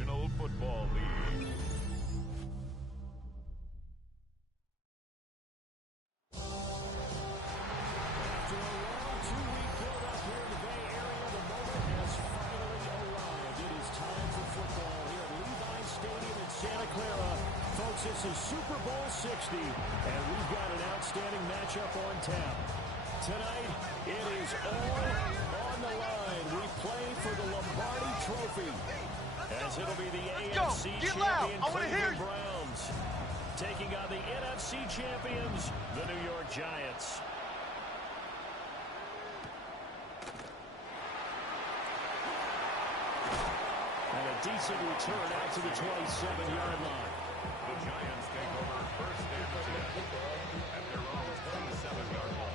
National Football League. After a long two-week build-up here in the Bay Area, the moment has finally arrived. It is time for football here at Levi's Stadium in Santa Clara. Folks, this is Super Bowl 60, and we've got an outstanding matchup on tap. Tonight, it is all on the line. We play for the Lombardi Trophy, as it'll be the AFC champion Cleveland Browns taking on the NFC champions, the New York Giants. And a decent return out to the 27-yard line. The Giants take over first and 10 at their own 27-yard line.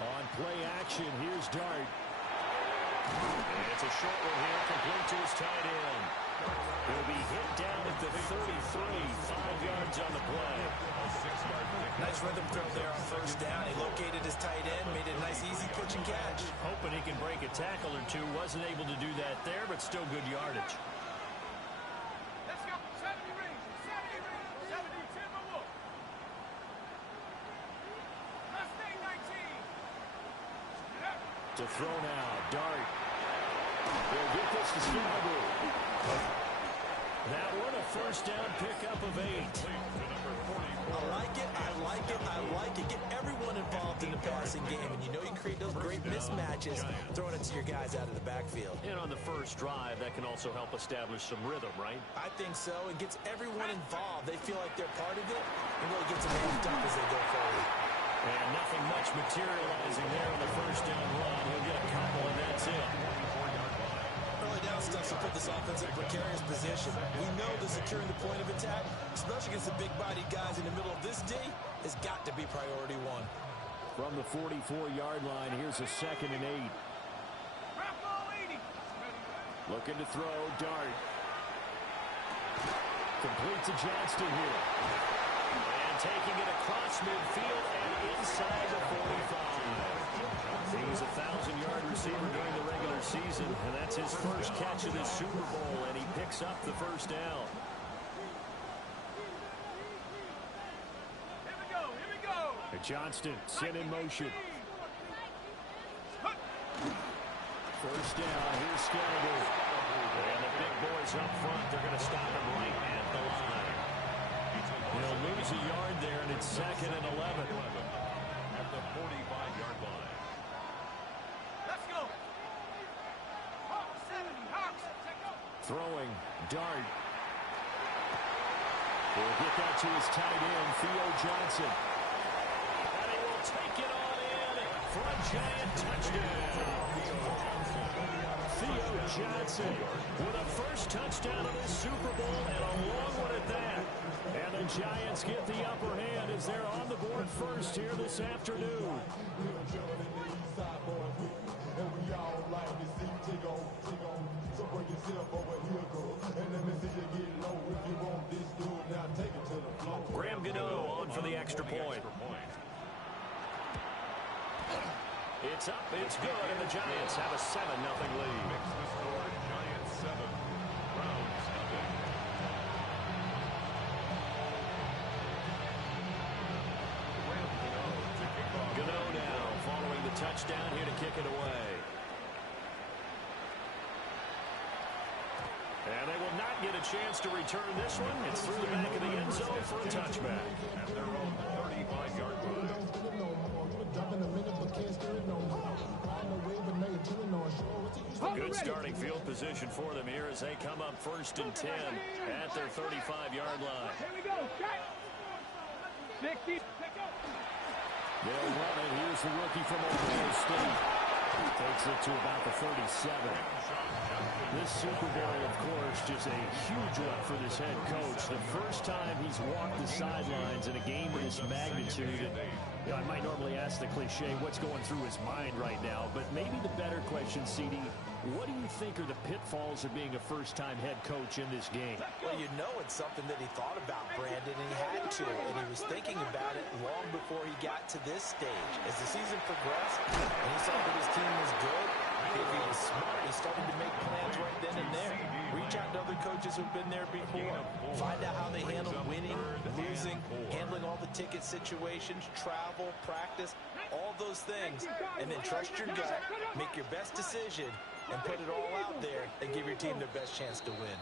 On play action, here's Dart. And it's a short one here, complete to his tight end. He'll be hit down at the 33, 5 yards on the play. A 6-yard pick. Nice rhythm throw there on first down. He located his tight end, made it a nice, easy pitch and catch. Hoping he can break a tackle or two. Wasn't able to do that there, but still good yardage. Let's go. 70 range. 70, 10 more. Let's stay 19. To throw now, Dart. They'll get this to Scalaboo. That one, a first down pickup of 8. I like it, I like it, I like it. Get everyone involved in the passing game, and you know you create those great mismatches throwing it to your guys out of the backfield. And on the first drive, that can also help establish some rhythm, right? I think so. It gets everyone involved. They feel like they're part of it, and really gets them amped up as they go forward. And nothing much materializing there on the first down run. He'll get a couple, and that's it. Early down stuff to put this offense in a precarious position. We know that securing the point of attack, especially against the big-bodied guys in the middle of this D, has got to be priority one. From the 44-yard line, here's a 2nd and 8. Looking to throw, Dart. Complete to Johnston here. And taking it across midfield and inside the 45. He was a 1,000-yard receiver during the regular season, and that's his first catch of this Super Bowl, and he picks up the first down. Here we go. And Johnston sent in motion. First down, here's Scalaboo. And the big boys up front, they're going to stop him right at the line. He'll lose a yard there, and it's 2nd and 11. At the 45-yard line. Let's go. Hawks, 70. Hawks. Throwing, Dart. He'll get that to his tight end, Theo Johnson. And he will take it on in for a Giant touchdown. Theo Johnson with a first touchdown of this Super Bowl, and a long one at that. And the Giants get the upper hand as they're on the board first here this afternoon. Graham Gano on for the extra point. It's up, it's good, and the Giants have a 7-0 lead. Makes the score Giants 7, Browns nothing. Gano now following the touchdown here to kick it away. And they will not get a chance to return this one. It's through the back of the end zone for a touchback. At their own 35-yard line. Good starting field position for them here as they come up 1st and 10 at their 35-yard line. Here we go. 60. They'll run it. Here's the rookie from Ohio State. Takes it to about the 37. This Super Bowl, of course, just a huge one for this head coach. The first time he's walked the sidelines in a game of this magnitude. And, you know, I might normally ask the cliche, what's going through his mind right now? But maybe the better question, CD, what do you think are the pitfalls of being a first-time head coach in this game? Well, you know it's something that he thought about, Brandon, and he had to. And he was thinking about it long before he got to this stage. As the season progressed, and he saw that his team was good, if he was smart, he started to make plans right then and there. Reach out to other coaches who've been there before. Find out how they handle winning, losing, handling all the ticket situations, travel, practice, all those things. And then trust your gut, make your best decision, and put it all out there and give your team their best chance to win.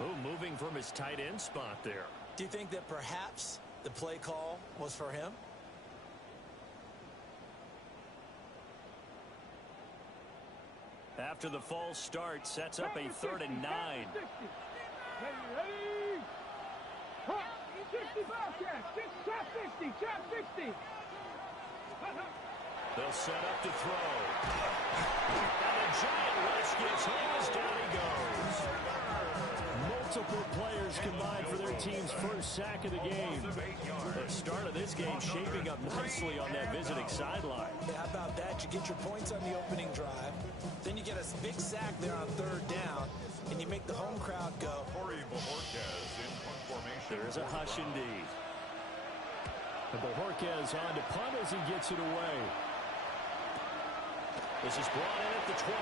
Oh, moving from his tight end spot there. Do you think that perhaps the play call was for him? After the false start, sets up a 3rd and 9. Ready, ready. 60 Bobcats. 60. Shot 60. They'll set up to throw. And the giant rush gets him as down he goes. Multiple players combined for their team's first sack of the game. The start of this game shaping up nicely on that visiting sideline. Yeah, how about that? You get your points on the opening drive. Then you get a big sack there on 3rd down. And you make the home crowd go. Corey Bojorquez in punt formation. There's a hush indeed. And Bojorquez on to punt as he gets it away. This is brought in at the 21.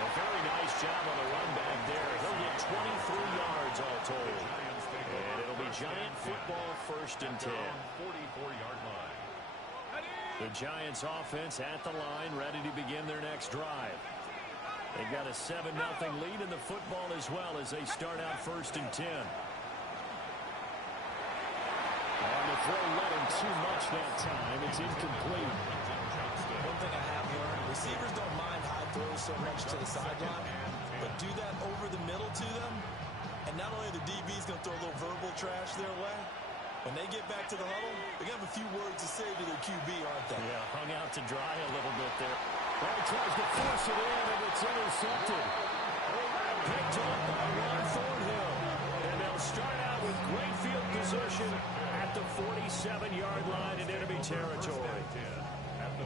A very nice job on the run back there. He'll get 23 yards all told. And it'll be Giant football 1st and 10. 44-yard line. The Giants offense at the line, ready to begin their next drive. They've got a 7-0 lead in the football as well as they start out 1st and 10. On the throw, let him too much that time. It's incomplete. One thing I have learned, receivers don't mind high throws so much to the sideline, but do that over the middle to them, and not only the DB's going to throw a little verbal trash their way, when they get back to the huddle, they're going to have a few words to say to their QB, aren't they? Yeah, hung out to dry a little bit there. Well, he tries to force it in, and it's intercepted. Picked up by Ron Thornhill. And they'll start out with great field position at the 47-yard line in enemy territory.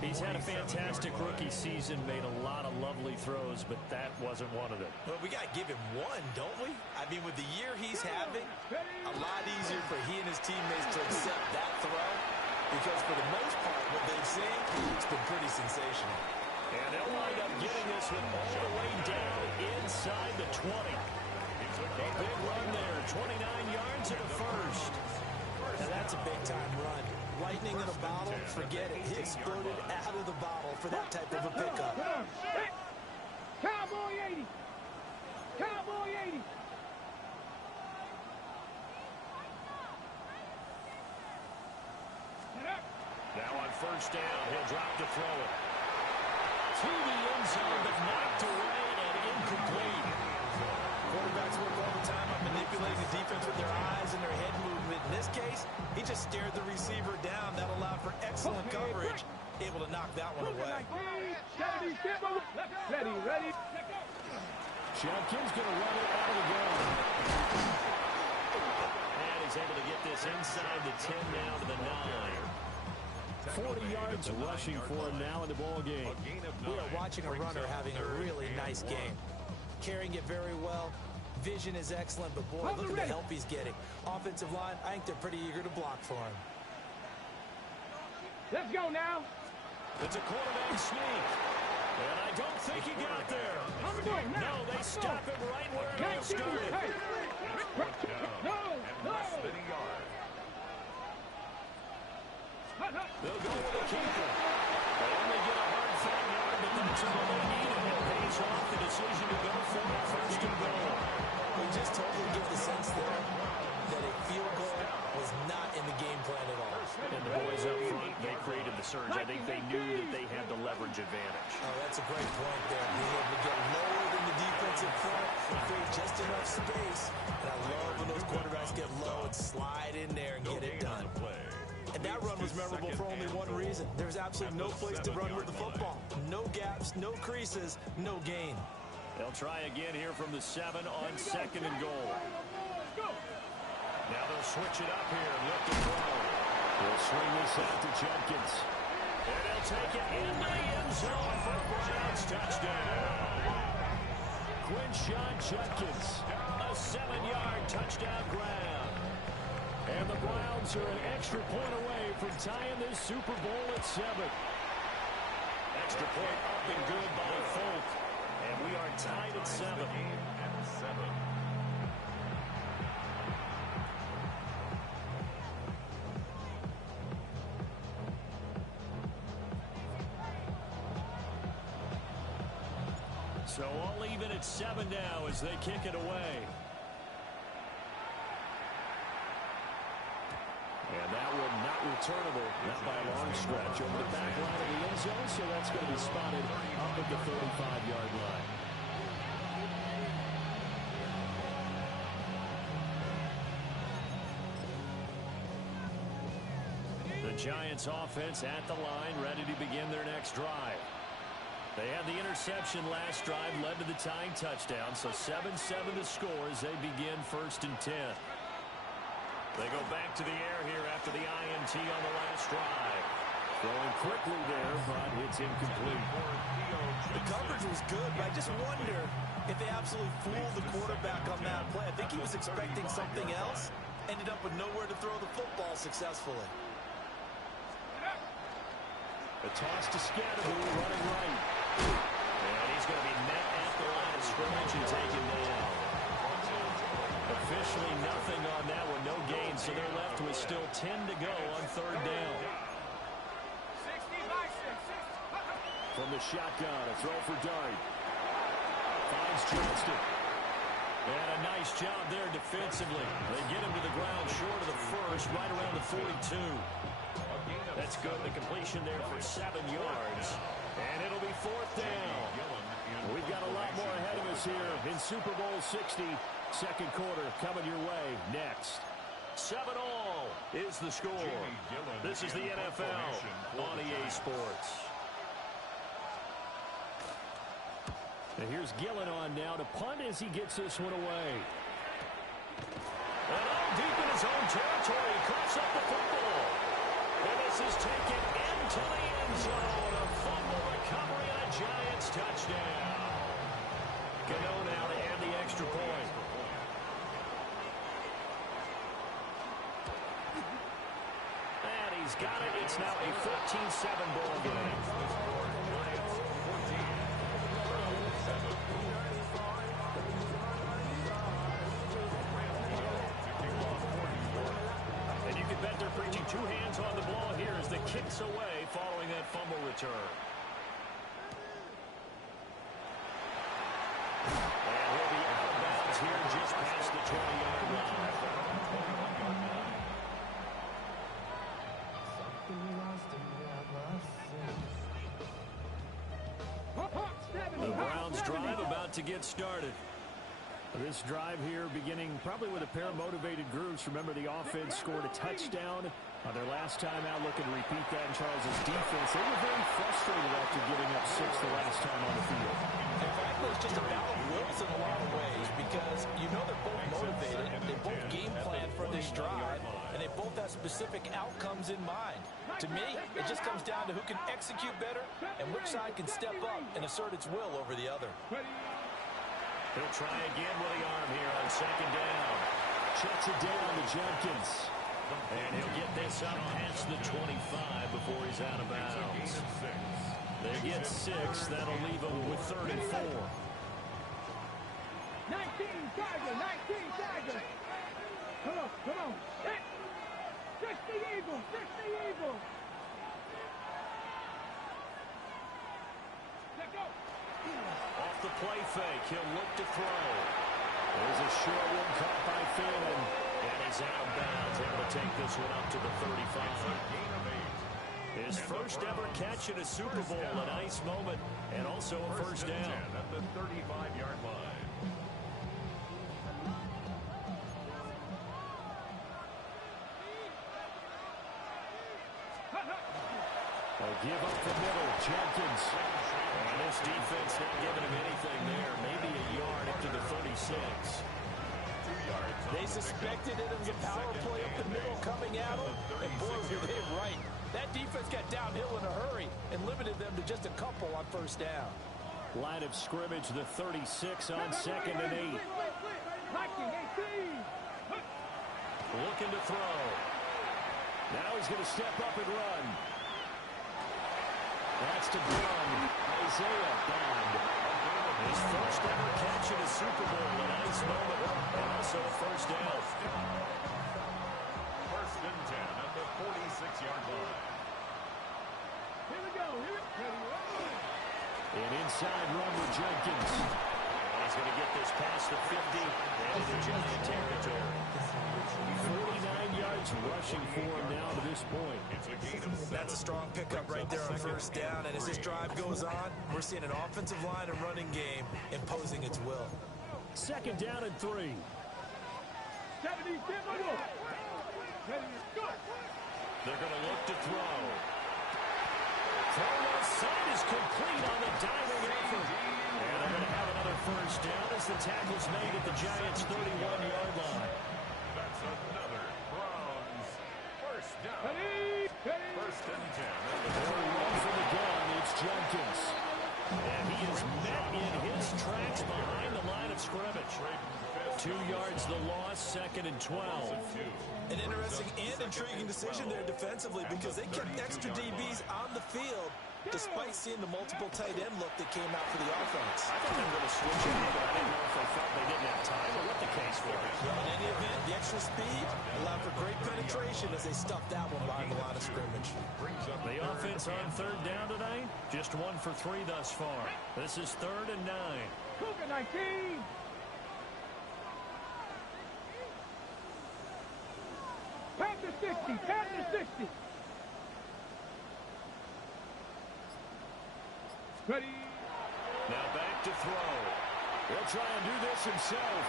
He's had a fantastic rookie season, made a lot of lovely throws, but that wasn't one of them. Well, we got to give him one, don't we? I mean, with the year he's having, a lot easier for he and his teammates to accept that throw, because for the most part, what they've seen, it's been pretty sensational. And they'll wind up getting this one all the way down inside the 20. A big run there, 29 yards in the first. Now that's a big-time run. Lightning in a bottle, forget it. He exploded out of the bottle for that type of a pickup. Cowboy 80. Cowboy 80. Now on 1st down, he'll drop to throw it. To the end zone, but knocked away and incomplete. Quarterbacks work all the time on manipulating the defense with their eyes and their head movement. In this case, he just stared the receiver down. That allowed for excellent coverage. Able to knock that one away. Ready, ready. Judkins going to run it out of the gun. And he's able to get this inside the 10 now to the 9. 40 yards rushing for him now in the ball game. We are watching a runner having a really nice game. Carrying it very well. Vision is excellent, but boy, look at the help he's getting. Offensive line, I think they're pretty eager to block for him. Let's go now. It's a quarterback sneak. And I don't think he got there. No, they stop him right where he started. They'll go with a keeper. They only get a hard 5 yard, but that's all they need, and it pays off the decision to go for it 1st and goal. We just totally get the sense there that a field goal was not in the game plan at all. And the boys up front, they created the surge. I think they knew that they had the leverage advantage. Oh, that's a great point there. Being able to get lower than the defense in front and create just enough space. And I love when those quarterbacks get low and slide in there and get it done. And that run was memorable for only one reason. There's absolutely no place to run with the football. No gaps, no creases, no gain. They'll try again here from the 7 on 2nd and goal. Now they'll switch it up here. Look to throw. They'll swing this out to Judkins. And he'll take it into the end zone for a Browns touchdown. Quinshon Judkins, a 7-yard touchdown grab. And the Browns are an extra point away from tying this Super Bowl at 7. Extra point up and good by Folk. And we are tied at 7. So all even at 7 now as they kick it away. And that one not returnable, not by a long stretch, over the back line of the end zone, so that's going to be spotted up at the 35-yard line. The Giants offense at the line, ready to begin their next drive. They had the interception last drive, led to the tying touchdown, so 7-7 the score as they begin 1st and 10. They go back to the air here after the INT on the last drive. Throwing quickly there, but it's incomplete. The coverage was good, but I just wonder if they absolutely fooled the quarterback on that play. I think he was expecting something else, ended up with nowhere to throw the football successfully. A toss to Scatterby, running right. And he's going to be met at the line of scrimmage and taken down. Officially nothing on that one, no gain, so they're left with still 10 to go on 3rd down. From the shotgun, a throw for Dart. Finds Johnston. And a nice job there defensively. They get him to the ground short of the first, right around the 42. That's good. The completion there for 7 yards. And it'll be 4th down. We've got a lot more ahead of us here in Super Bowl 60. 2nd quarter coming your way next. 7-all is the score. This is the NFL on EA Sports. And here's Gillen on now to punt as he gets this one away. And all deep in his own territory, he coughs up the football. And this is taken into the end zone. A fumble recovery and a Giants touchdown. Gano now to add the extra point. And he's got it. It's now a 14-7 ball game. And you can bet they're preaching 2 hands on the ball here as the kicks away following that fumble return. And he'll be out of bounds here just past the 20-yard line. The Browns drive about to get started. This drive here beginning probably with a pair of motivated groups. Remember, the offense scored a touchdown on their last time out. Looking to repeat that in Charles' defense. They were very frustrated after giving up 6 the last time on the field. And frankly, it's just a battle of wills in a lot of ways because you know they're both motivated. They both game plan for this drive, and they both have specific outcomes in mind. To me, it just comes down to who can execute better and which side can step up and assert its will over the other. He'll try again with the arm here on 2nd down. Checks it down to Jenkins. And he'll get this up past the 25 before he's out of bounds. They get 6. That'll leave him with 34. 19 Tiger, 19 Tiger. Come on, come on. 60 Eagles, 60 Eagles. Let go. Off the play fake, he'll look to throw. There's a short one caught by Phelan. And he's out of bounds, able to take this one up to the 35. His first ever catch in a Super Bowl, a nice moment, and also a first down. At the 35-yard line. give up the middle. Jenkins. And this defense not giving him anything there. Maybe a yard up to the 36. 2 yards. They suspected it was a power play up the middle coming at them. And boy, were they right. That defense got downhill in a hurry and limited them to just a couple on first down. Line of scrimmage, the 36 on 2nd and 8. Looking to throw. Now he's going to step up and run. That's to Brown. Isaiah bound. His first ever catch in a Super Bowl. A nice moment. And also a first down. First and 10 at the 46-yard line. Here we go. An inside run with Jenkins. And he's going to get this past the 50 and into Giant territory. 49 yards rushing for him now to this point. It's a gain of 7. That's a strong pickup right there on first down. And as this drive goes on, we're seeing an offensive line and running game imposing its will. 2nd down and 3. 70, They're going to look to throw. Throw left side is complete on the diving effort. And they're going to have another first down as the tackle's made at the Giants' 31-yard line. That's another Browns first down. First and 10. They'll run for the gun. It's Jenkins. And he is met in his tracks behind the line of scrimmage. 2 yards the loss, 2nd and 12. An interesting and intriguing decision there defensively because they kept extra DBs on the field despite seeing the multiple tight end look that came out for the offense. I thought they were going to switch it, but I didn't know if they felt they didn't have time or what the case was. Well, in any event, the extra speed allowed for great penetration as they stuffed that one behind the line of scrimmage. The offense on 3rd down tonight, just 1 for 3 thus far. This is 3rd and 9. Cougar 19. Panther 60, Panther 60. Ready. Now back to throw. He'll try and do this himself.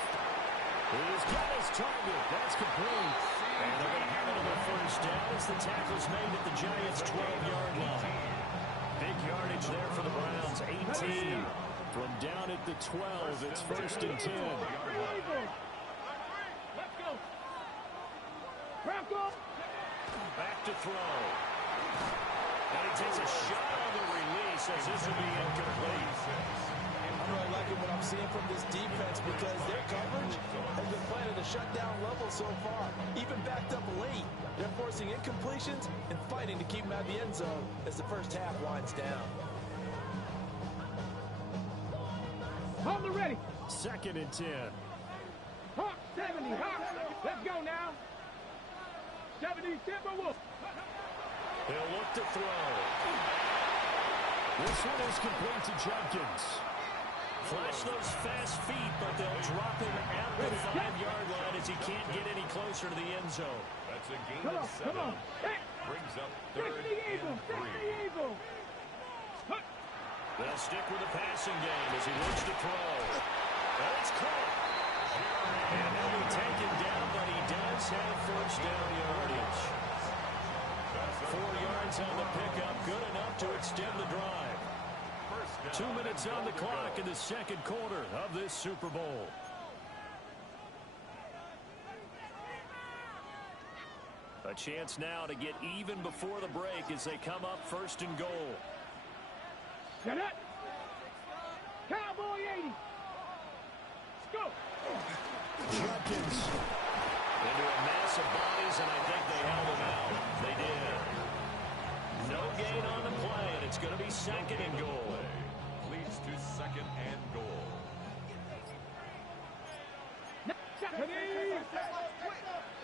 He's got his target. That's complete. And they're going to have another first down as the tackle's made at the Giants' 12-yard line. Big yardage there for the Browns, 18. From down at the 12, it's 1st and 10. Let's go. Bronco. Back to throw. And he takes a shot on the release as this will be incomplete. I'm really liking what I'm seeing from this defense because their coverage has been playing at a shutdown level so far. Even backed up late, they're forcing incompletions and fighting to keep them out of the end zone as the first half winds down. Hold the ready. 2nd and 10. Hawk 70, Hawk. Let's go now. 70, Timberwolf. They'll look to throw. This one is complete to Jenkins. Flash those fast feet, but they'll drop him at the 5-yard line as he can't get any closer to the end zone. That's a gain Come of on, 7. come on. Hey. Brings up 60 3rd Eagle, and 3. 60 Eagle. They'll stick with the passing game as he looks to throw. And it's caught. And he'll be taken down, but he does have first down yardage. 4 yards on the pickup, good enough to extend the drive. 2 minutes on the clock in the 2nd quarter of this Super Bowl. A chance now to get even before the break as they come up 1st and goal. Get it. Cowboy 80. Let's go. Jenkins into a mass of bodies, and I think they held him out. They did. No gain on the play, and it's going to be 2nd and goal. Leads to 2nd and goal.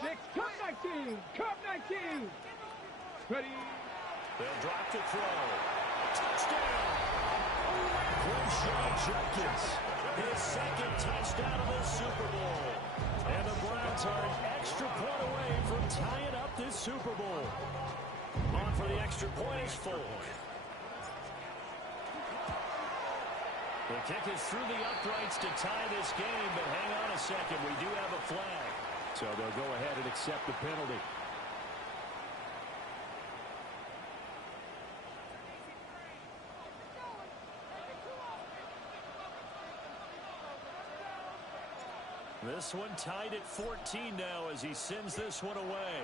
Six, Cup 19. Cup 19. Ready. They'll drop to throw. Touchdown. Quinshon Jenkins. His 2nd touchdown of the Super Bowl. And the Browns are an extra point away from tying up this Super Bowl. On for the extra point is Folk. The kick is through the uprights to tie this game, but hang on a second. We do have a flag. So they'll go ahead and accept the penalty. This one tied at 14 now as he sends this one away.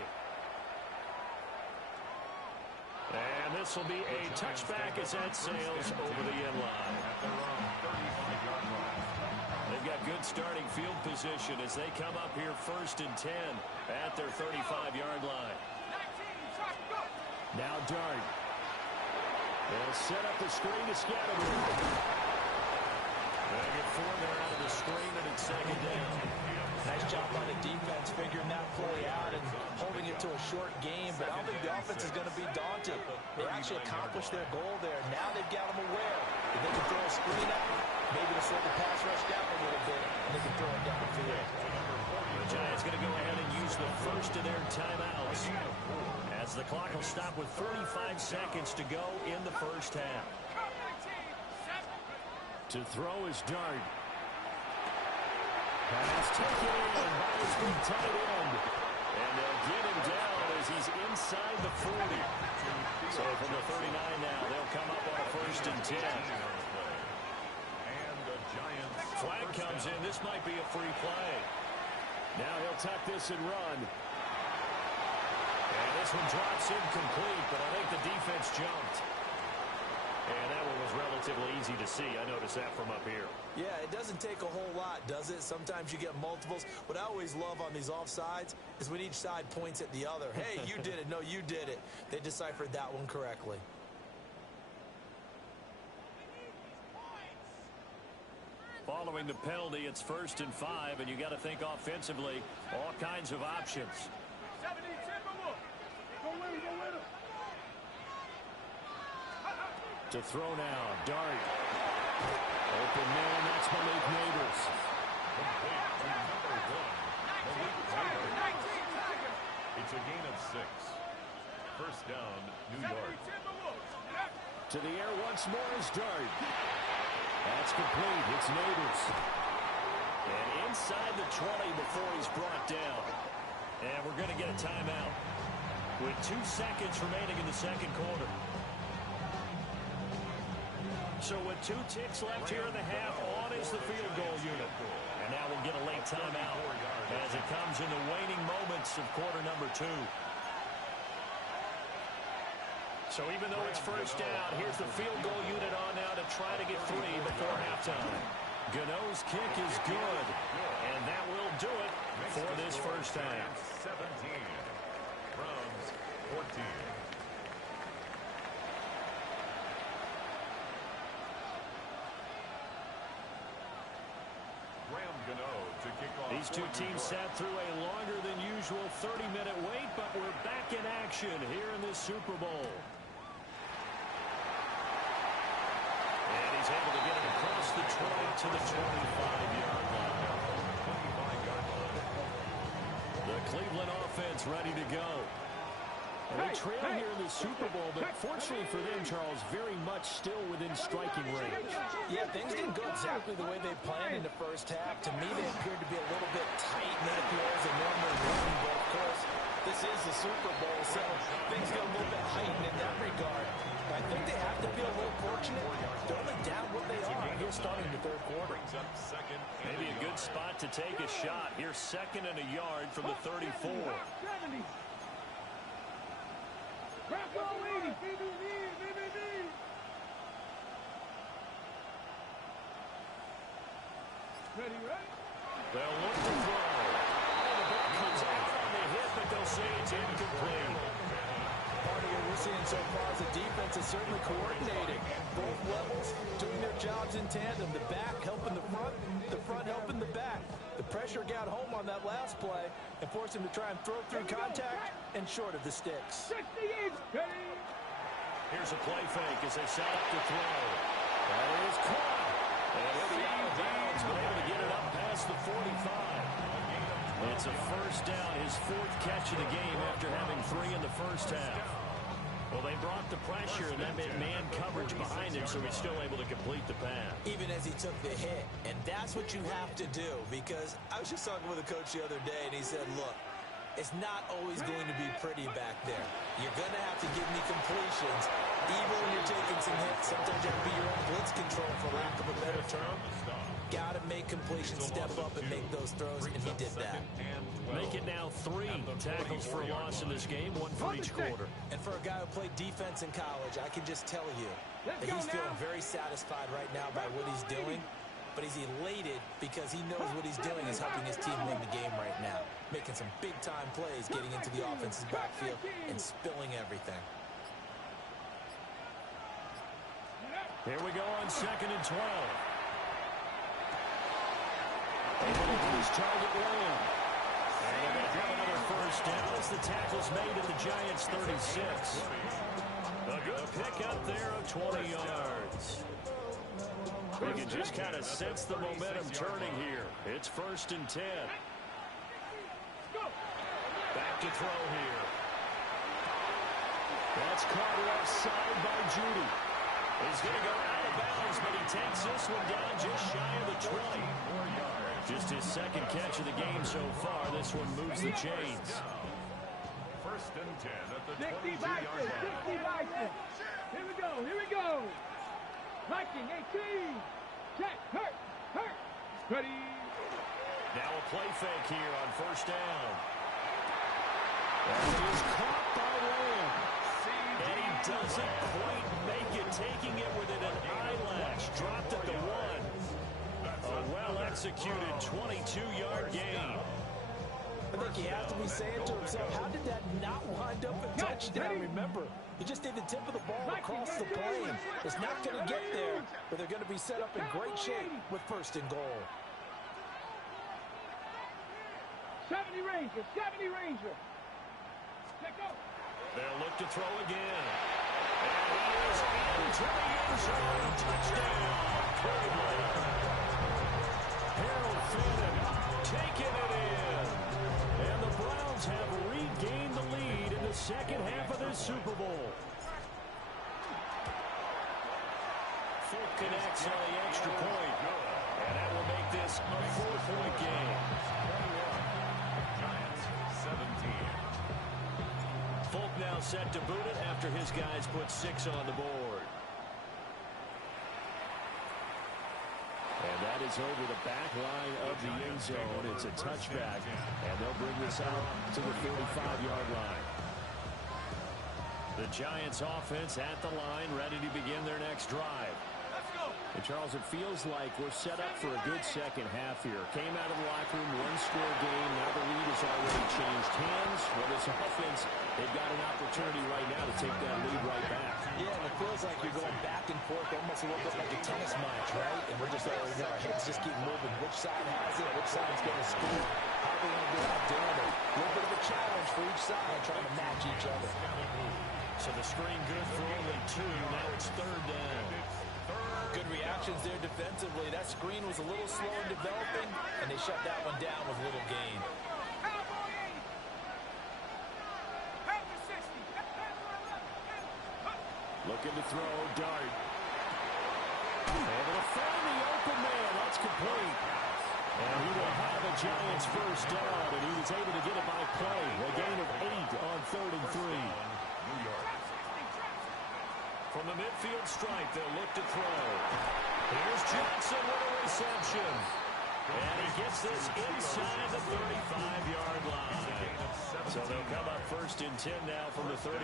And this will be a touchback as that sails over the end line. They've got good starting field position as they come up here 1st and 10 at their 35-yard line. Now Dart. They'll set up the screen to Scatterbrain. They'll get 4 there out of the screen, and it's 2nd down. Nice job by the defense figuring that play out and holding it to a short game, but I don't think the offense is going to be daunted. They actually accomplished their goal there. Now they've got them aware. If they can throw a screen out, maybe to slow the pass rush down a little bit, and they can throw it down the field. The Giants going to go ahead and use the first of their timeouts as the clock will stop with 35 seconds to go in the first half. To throw is Dart. Pass taken in by his big tight end. And they'll get him down as he's inside the 40. So from the 39 now, they'll come up on a 1st and 10. Flag comes in. This might be a free play. Now he'll tuck this and run. And this one drops incomplete, but I think the defense jumped. And that one was relatively easy to see. I noticed that from up here. Yeah, it doesn't take a whole lot, does it? Sometimes you get multiples. What I always love on these offsides is when each side points at the other. Hey, you did it. No, you did it. They deciphered that one correctly. Following the penalty, it's 1st and 5, and you got to think offensively, all kinds of options. To throw now, Dart. Open man, that's Malik Neighbors. It's a gain of 6. 1st down, New York. To the air once more is Dart. That's complete. It's Neighbors. And inside the 20 before he's brought down. And we're going to get a timeout with 2 seconds remaining in the 2nd quarter. So with 2 ticks left here in the half, on is the field goal unit. And now we'll get a late timeout as it comes in the waning moments of quarter number 2. So even though it's 1st down, here's the field goal unit on now to try to get 3 before halftime. Gano's kick is good, and that will do it for this first half. 17. Browns 14. These two teams sat through a longer than usual 30-minute wait, but we're back in action here in this Super Bowl. And he's able to get it across the 20 to the 25-yard line. The Cleveland offense ready to go. And they trail here in the Super Bowl, but fortunately for them, Charles, very much still within striking range. Yeah, things didn't go exactly the way they planned in the first half. To me, they appeared to be a little bit tight in that appears a normal run, but of course, this is the Super Bowl, so things get a little bit heightened in that regard. I think they have to be a little fortunate. They're only down what they are here starting the 3rd quarter. Maybe a good spot to take a shot. Here's 2nd and a yard from the 34. They'll look to throw. The ball comes out on the hit, but they'll say it's incomplete. Part of what we're seeing so far is the defense is certainly coordinating. Both levels doing their jobs in tandem. The back helping the front helping the back. The pressure got home on that last play and forced him to try and throw through contact and short of the sticks. Here's a play fake as they set up the throw. That is caught. And he'll be out of bounds, but able to get it up past the 45. It's a 1st down, his 4th catch of the game after having 3 in the first half. Well, they brought the pressure, and that meant man coverage behind him, so he's still able to complete the pass. Even as he took the hit, and that's what you have to do, because I was just talking with a coach the other day, and he said, look, it's not always going to be pretty back there. You're going to have to give me completions, even when you're taking some hits. Sometimes you have to be your own blitz control, for lack of a better term. got to make completion, step up and make those throws, and he did that. Make it now 3 tackles for a loss in this game, 1 for each quarter. And for a guy who played defense in college, I can just tell you that he's feeling very satisfied right now by what he's doing. But he's elated because he knows what he's doing is helping his team win the game right now. Making some big-time plays, getting into the offense's backfield, and spilling everything. Here we go on 2nd and 12. Able to his target William. And they're going to grab another first down as the tackle's made at the Giants' 36. A good pickup there of 20 yards. You can just kind of sense the momentum turning here. It's 1st and 10. Back to throw here. That's caught offside by Judy. He's going to go out of bounds, but he takes this one down just shy of the 20. Just his 2nd catch of the game so far. This one moves the chains. 1st and 10 at the 60 22-yard line. 60 Bison. Here we go, here we go. Viking 18. Check, hurt. Ready. Now a play fake here on 1st down. And he is caught by Lamb. And he doesn't quite make it, taking it within an eyelash. Dropped at the 1. A well-executed 22-yard gain. I think he has to be saying to himself, how did that not wind up a touchdown? Remember, he just did the tip of the ball across the plane. It's not going to get there, but they're going to be set up in great shape with 1st and goal. 70 Ranger, 70 Ranger. Check go. They'll look to throw again. And he is into the end zone. Touchdown, Cleveland. Harold Fannin taking it in. And the Browns have regained the lead in the 2nd half of this Super Bowl. Fulk connects on the extra point. And that will make this a 4-point game. Giants 17. Fulk now set to boot it after his guys put 6 on the board. And that is over the back line of the end zone. It's a touchback, and they'll bring this out to the 35-yard line. The Giants offense at the line, ready to begin their next drive. And Charles, it feels like we're set up for a good 2nd half here. Came out of the locker room, 1-score game. Now the lead has already changed hands. Well, this offense, they've got an opportunity right now to take that lead right back. Yeah, and it feels like you're going back and forth, almost a little bit like a tennis match, right? And we're just always, our heads just keep moving. Which side has it? Which side's going to score? How are they going to go out doing it? A little bit of a challenge for each side, trying to match each other. So the screen good for only 2. Now it's 3rd down. Good reactions there defensively. That screen was a little slow in developing, and they shut that one down with little gain. Looking to throw, Dart. Able to find the open man. That's complete. And he will have a Giants 1st down, and he was able to get it by play. A gain of 8 on 3rd and 3. New York. From the midfield stripe, they'll look to throw. Here's Johnson with a reception. And he gets this inside the 35-yard line. So they'll come up 1st and 10 now from the 33.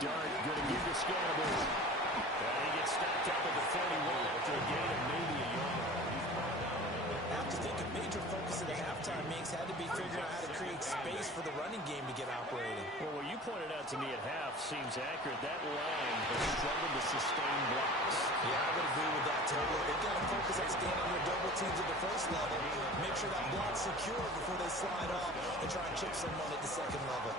Dart going to give to Scannable. And he gets stopped up at the 31 after a gain of maybe a yard. I have to think a major focus of the halftime mix had to be figuring out how to create space for the running game to get operating. Well, what you pointed out to me at half seems accurate. That line has struggled to sustain blocks. Yeah, I would agree with that totally. They've got to focus on standing their double teams at the 1st level, make sure that block's secure before they slide off and try and chip someone at the 2nd level.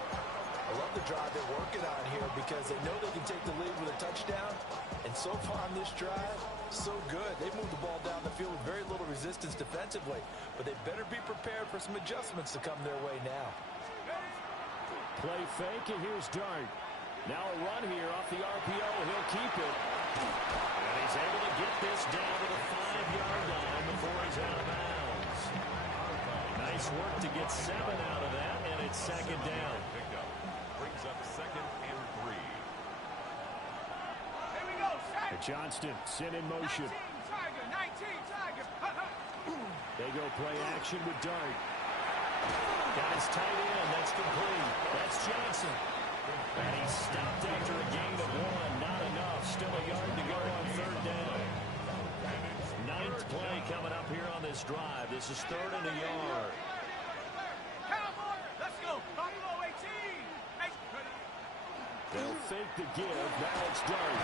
I love the drive they're working on here because they know they can take the lead with a touchdown. And so far on this drive, so good. They moved the ball down the field with very little resistance defensively. But they better be prepared for some adjustments to come their way now. Play fake, and here's Dart. Now a run here off the RPO. He'll keep it. And he's able to get this down to the 5-yard line before he's out of bounds. Nice work to get 7 out of that, and it's 2nd down. Pickup brings up 2nd and 3. Johnston sent in motion. 19 Tiger, 19 Tiger. They go play action with Dart. Got his tight end. That's complete. That's Johnson. And he stopped after a gain of 1. Not enough. Still a yard to go on third down. Ninth play coming up here on this drive. This is 3rd and a yard. Cowboy, let's go. Buffalo 18. They'll fake the give. Now it's Dart.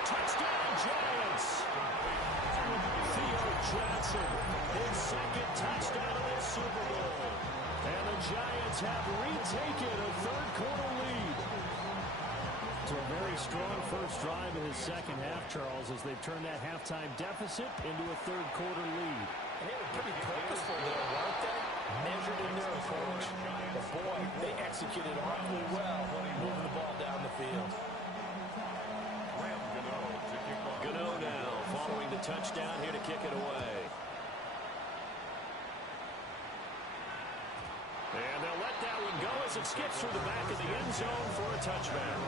Touchdown, Giants. Theo Johnson, his 2nd touchdown of this Super Bowl. And the Giants have retaken a 3rd quarter lead. To a very strong first drive in his second half, Charles, as they've turned that halftime deficit into a 3rd quarter lead. And they were pretty purposeful there, weren't they? Measured in their approach. But boy, they executed awfully well, moving the ball down the field. Gano now, following the touchdown, here to kick it away. And they'll let that one go as it skips through the back of the end zone for a touchback.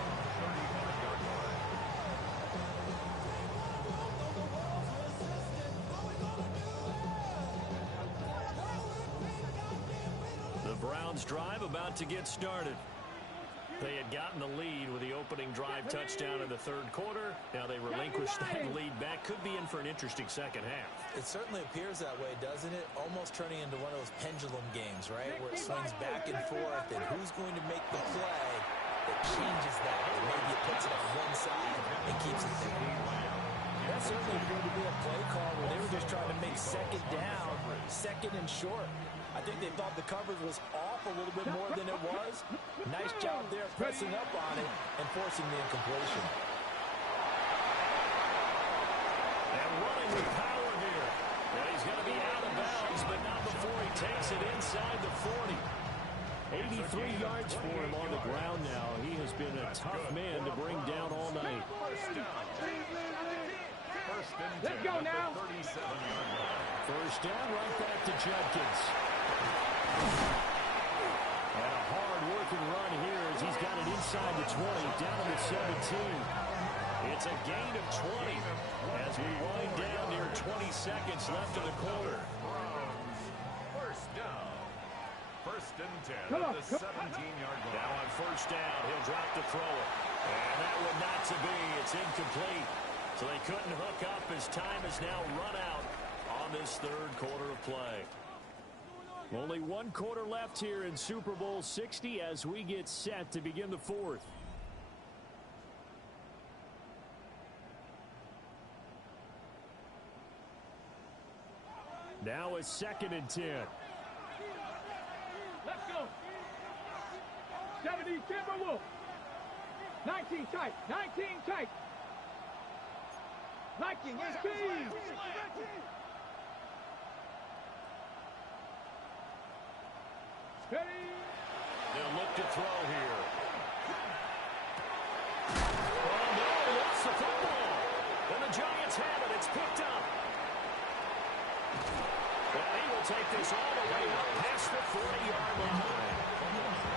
The Browns drive about to get started. They had gotten the lead with the opening drive touchdown in the 3rd quarter. Now they relinquished that lead back. Could be in for an interesting second half. It certainly appears that way, doesn't it? Almost turning into one of those pendulum games, right? Where it swings back and forth, and who's going to make the play that changes that? And maybe it puts it on one side and keeps it there. That certainly appeared to be a play call where they were just trying to make 2nd down, 2nd and short. I think they thought the coverage was off a little bit more than it was. Nice job there pressing up on it and forcing the incompletion. And running with power here. And he's going to be out of bounds, but not before he takes it inside the 40. 83 yards for him on the ground now. He has been a tough man to bring down all night. Let's go now. First down, right back to Judkins. And a hard-working run here as he's got it inside the 20, down to the 17. It's a gain of 20 as we wind down near 20 seconds left in the quarter. First down. 1st and 10 Come on, at the 17-yard line. Now on first down, he'll drop to throw it. And that one not to be. It's incomplete. So they couldn't hook up as time is now run out on this 3rd quarter of play. Only 1 quarter left here in Super Bowl 60 as we get set to begin the 4th. Now it's 2nd and 10. Let's go. 70 Timberwolf. 19 tight. 19 tight. Viking 18. Steady. They'll look to throw here. Oh, no, lost the football. And the Giants have it. It's picked up. Well, he will take this all the way up past the 40-yard line.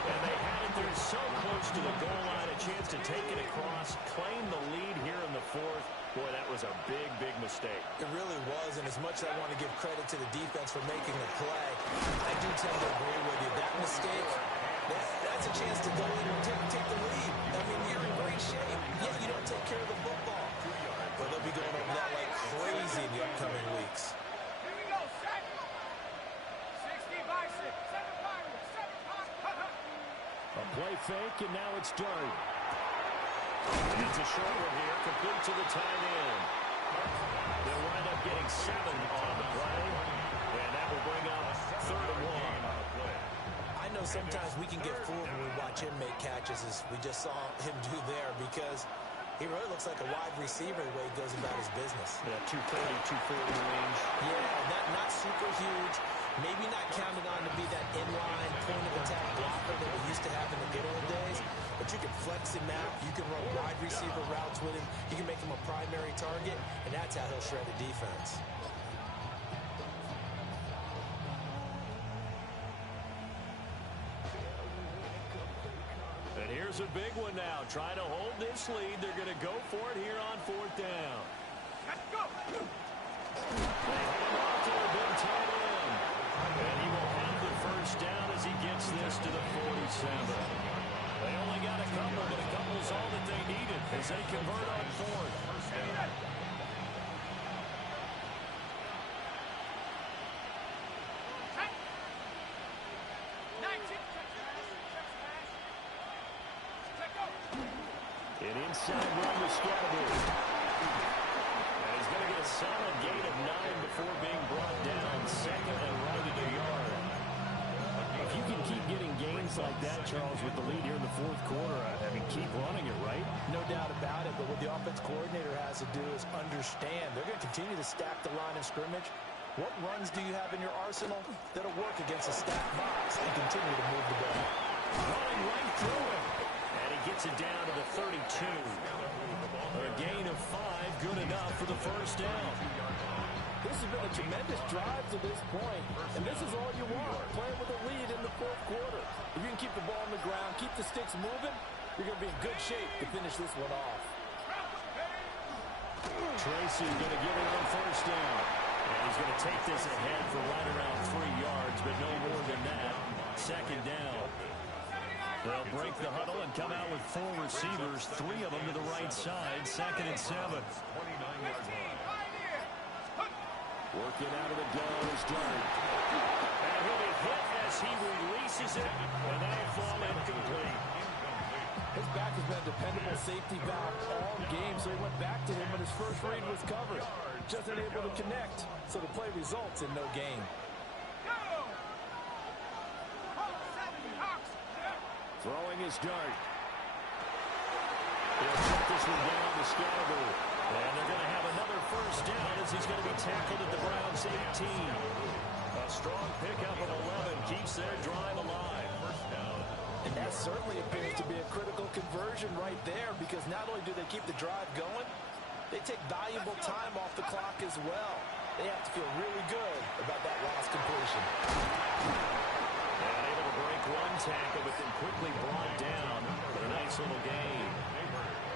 And they had it there so close to the goal line, a chance to take it across, claim the lead here in the 4th. Boy, that was a big, big mistake. It really was, and as much as I want to give credit to the defense for making the play, I do tend to agree with you. That mistake, that's a chance to go in and take the lead. I mean, you're in great shape. Yeah, you don't take care of the football. But they'll be going over that like crazy in the upcoming weeks. Here we go, set. 60 by 6. 7 Pirates. 7 Pirates. A play fake, and now it's Dart. It's a short one here, complete to the tight end. They'll wind up getting 7 on the play, and that will bring up 3rd and 1. I know sometimes we can get fooled when we watch him make catches, as we just saw him do there, because he really looks like a wide receiver the way he goes about his business. Yeah, 230, 240 range. Yeah, not super huge. Maybe not counted on to be that inline point-of-attack blocker that we used to have in the good old days. But you can flex him out. You can run wide receiver routes with him. You can make him a primary target, and that's how he'll shred the defense. And here's Here's a big one now. Trying to hold this lead. They're going to go for it here on 4th down. Let's go. They hand off to the big tight end. And he will have the first down as he gets this to the 47. They only got a couple, but a couple's all that they needed as they convert on 4th. First down. An inside run to Scatterby. He's going to get a solid gain of 9 before being brought down. Second and right at a yard. If you can keep getting gains like that, Charles, with the lead here in the 4th quarter, I mean, keep running it, right? No doubt about it, but what the offense coordinator has to do is understand. They're going to continue to stack the line of scrimmage. What runs do you have in your arsenal that'll work against a stacked box and continue to move the ball? Running right through it. And he gets it down to the 32. A gain of 5, good enough for the first down. This has been a tremendous drive to this point, and this is all you want, playing with a lead in the 4th quarter. If you can keep the ball on the ground, keep the sticks moving, you're going to be in good shape to finish this one off. Tracy going to get it on first down. And he's going to take this ahead for right around 3 yards, but no more than that. Second down. They'll break the huddle and come out with 4 receivers, 3 of them to the right side. Second and 7. 29-yard line. Working out of the gun is Dart. And he'll be hit as he releases it, and that'll fall incomplete. His back has been a dependable safety valve all game, so he went back to him when his first read was covered. Just unable to connect, so the play results in no gain. Throwing his Dart. He'll put this one down to Scalaboo. And they're going to have another first down as he's going to be tackled at the Browns' 18. A strong pickup of 11 keeps their drive alive. First down. And that certainly appears to be a critical conversion right there, because not only do they keep the drive going, they take valuable time off the clock as well. They have to feel really good about that last completion. And able to break one tackle, but then quickly brought down for a nice little gain.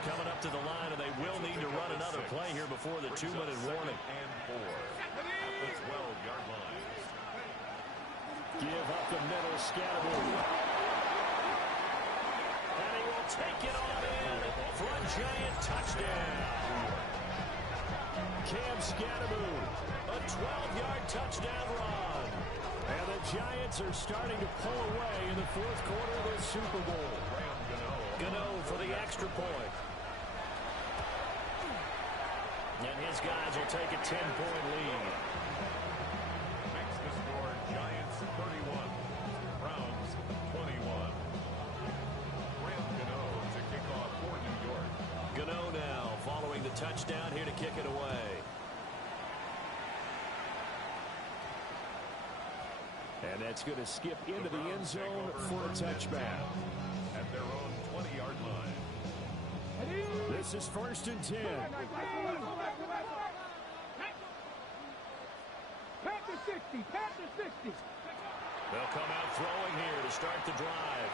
Coming up to the line, and they will need to run another play here before the 2-minute warning. And 4 at the 12-yard line. Give up the middle, Scatterby. And he will take it on in for a giant touchdown. Cam Scatterby, a 12-yard touchdown run. And the Giants are starting to pull away in the 4th quarter of the Super Bowl. Gano for the extra point. And his guys will take a 10-point lead. Makes the score Giants 31, Browns 21. Graham Gano to kick off for New York. Gano now following the touchdown here to kick it away. And that's going to skip into the end zone for a touchback. At their own 20-yard line. This is 1st and 10. Pat to 60. Pat to 60. They'll come out throwing here to start the drive.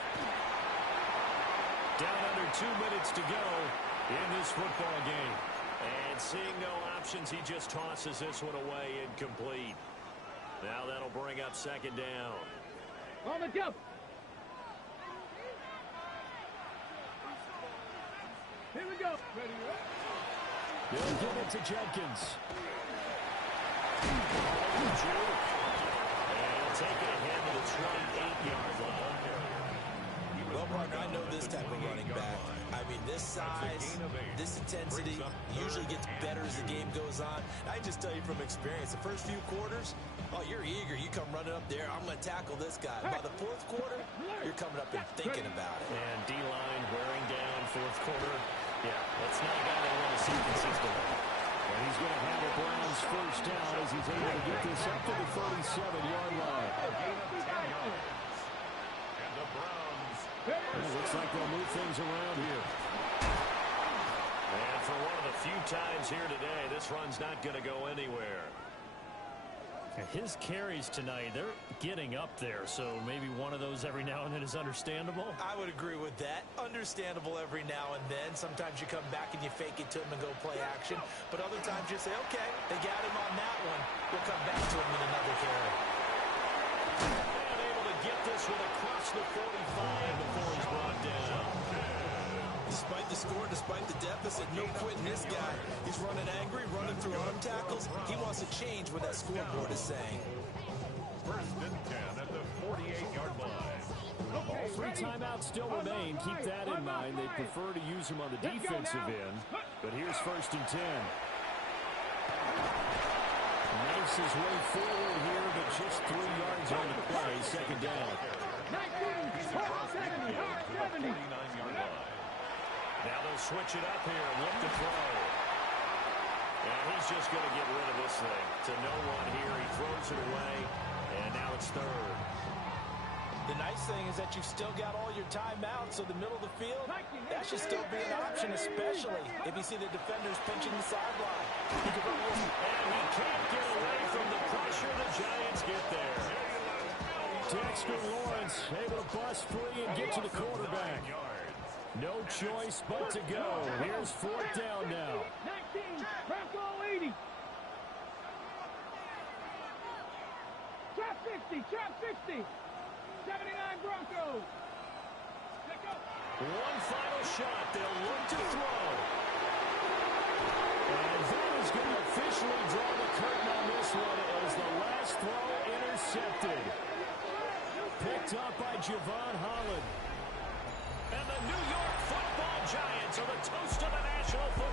Down under 2 minutes to go in this football game. And seeing no options, he just tosses this one away incomplete. Now that'll bring up second down. On the jump. Here we go. Ready, They'll give it to Jenkins. And he'll take it ahead to the 28-yard line. Well, partner, I know this type of running back. I mean, this size, this intensity usually gets better as the game goes on. I just tell you from experience, the first few quarters, oh, you're eager. You come running up there. I'm going to tackle this guy. By the 4th quarter, you're coming up and thinking about it. And D-line wearing down 4th quarter. Yeah, that's not a guy they want to see consistently. And he's going to have a Browns first down as he's able to get this up to the 37-yard line. And the Browns. It looks like they'll move things around here. And for one of the few times here today, this run's not going to go anywhere. His carries tonight, they're getting up there, so maybe one of those every now and then is understandable. I would agree with that. Understandable every now and then. Sometimes you come back and you fake it to him and go play action. But other times you say, okay, they got him on that one. We'll come back to him in another carry. And able to get this one across the 45 before he's brought down. Despite the score, despite the deficit, no quitting this guy. He's running angry, running through arm tackles. He wants to change what that scoreboard is saying. First and 10 at the 48-yard line. All 3 timeouts still remain. Keep that in mind. They prefer to use them on the defensive end. But here's first and 10. Makes his way forward here, but just 3 yards on the play. Second down. 49-yard line. Now they'll switch it up here. Look to throw. And he's just going to get rid of this thing. To no one here. He throws it away. And now it's third. The nice thing is that you've still got all your timeouts, so the middle of the field, that should still be an option, especially if you see the defenders pinching the sideline. And he can't get away from the pressure. The Giants get there. Dexter Lawrence able to bust free and get to the quarterback. No choice but to go. Here's fourth down now. 19, Bronco 80. Trap 60, trap 60. 79 Broncos. One final shot. They'll look to throw. And that is going to officially draw the curtain on this one as the last throw intercepted. Picked up by Javon Holland. And the New York Football Giants are the toast of the National Football